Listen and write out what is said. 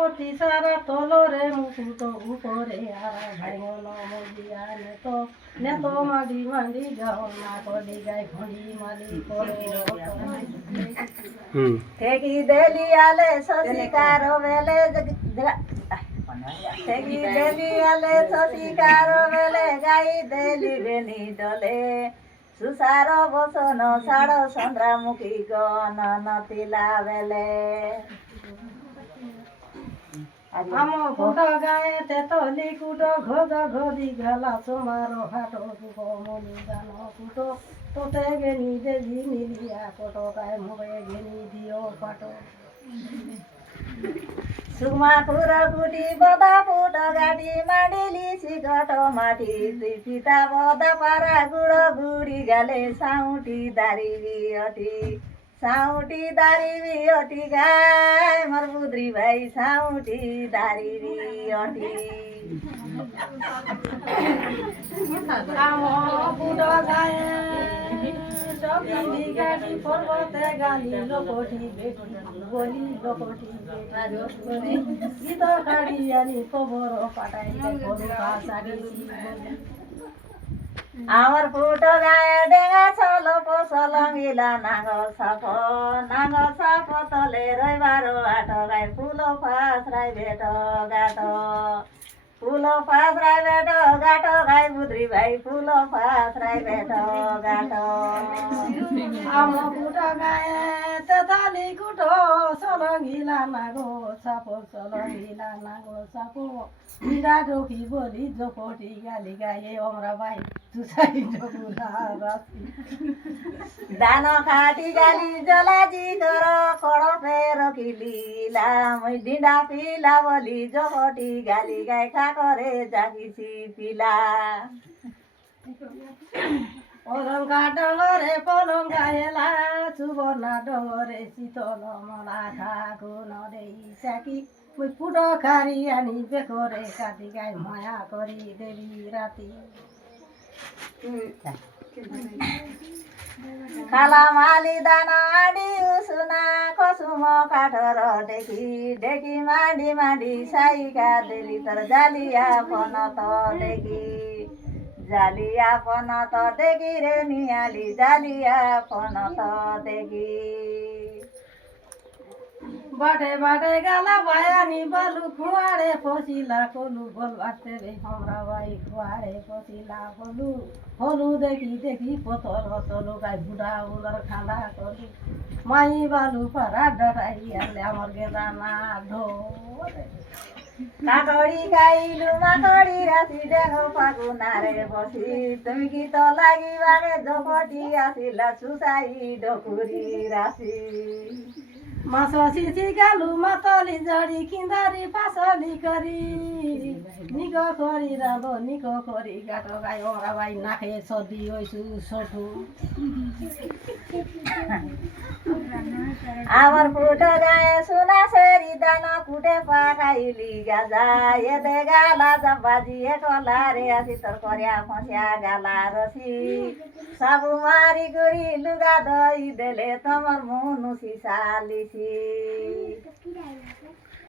পতি সারা তলরে মুকুট উপরে আরা ভাইঙন মজিয়া নেত মাডি মাডি গাও না কলি গাই ঘড়ি মালি করে ঠেকি দেলি আলে শশিকার বেলে ঠেকি দেলি আলে শশিকার বেলে গাই দেলি বেনি ডলে সুসার বসন সাড় চন্দ্রামুখী গণ তিলা বেলে আম ফুট গায়ে তেতলি কুট ঘোজ ঘদি গেলা তোমার হাট দুব মনি গান কুট তোতে গেনি দেবি নিলিয়া কট গায়ে মুড়ে গেনি দিও পাট সুমা কুর কুটি বদা ফুট গাটি মাডিলি শিকট মাটি তুই পিতা বদা পারা গুড় গুড়ি গেলে সাউটি দারিবি অটি গায় মোর বুদ্রি ভাই সাউটি দারিবি অটি আম ফুট গায়ে ডবিলি গাড়ি পর্বতে গালি লোকটি বেটি বলি লোকটি বেটি গীত কাড়ি আনি কবর পাটাই গরুকা সাগিছি আমার ফুট গায়ে ডেঙ্গা ছল পশল গিলা নাঙ্গল সাপ তলে রইবার আট গায়ে ফুল ফাস রাই বেট গাট ফুল ফাস রাই বেট গাট গায়ে বুদ্রি ভাই ফুল ফাস রাই বেট গাট আম ফুট গায়ে তেতালি কুট সলঙ্গিলা নাগো সাপ সলঙ্গিলা নাগো সাপ মীরা ডকি বলি জপটি গালি গায়ে আমরা ভাই তুসাই জগুলা রাশি দান খাটি গালি জলাজি কর কড়পে রখিলিলা মই ডিডা পিলা বলি জপটি গালি গাই খা করে জাগিছি পিলা অলঙ্কা ডঙরে পলঙ্কা হেলা সুবর্ণা ডঙরে শীতল মলা খা গুণ দেই সাকি ওই ফুট খারি আনি বেকরে কাটি গাই মায়া করি দেবী রাতি খালা মালি দানা আডি উসুনা কসুম কাঠর ডেকি মাডি সাইকা দেলি তোর জালিয়া পনত দেখি রে নিয়ালি জালিয়া পনত দেখি বাটে বাটে গালা বায়ানি বলু খুয়ারে পশিলা কলু বল বাটতে রে हमरा ভাই খুয়ারে পশিলা বলু হলু দেখি পতর তলু গাই বুড়া উলর খালা কলু মাই বালু পারা ডাটাই আলে আমার গেদা না ঢো কাকড়ি গাইলু মাকড়ি রাশি দেহ ফাগুনারে বসি তুমি কি তো লাগিবারে জপটি আসিলা সুসাই ডকুরি রাশি মাছ সিসি গালু মাতলি জড়ি কিন্দারি পাসলি করি নিক করি গাট গাই ওরা ভাই নাকে সদি হইছু সঠু আমার ফুট গায়ে সোনা সেরি দানা কুটে পাকাইলি গাজা এতে গালা জবাজি কলা রে আসি তোর করিয়া ফসিয়া গালা রসি সাবু মারি করি লুগা দই দেলে তোমার মনুষি সালিসি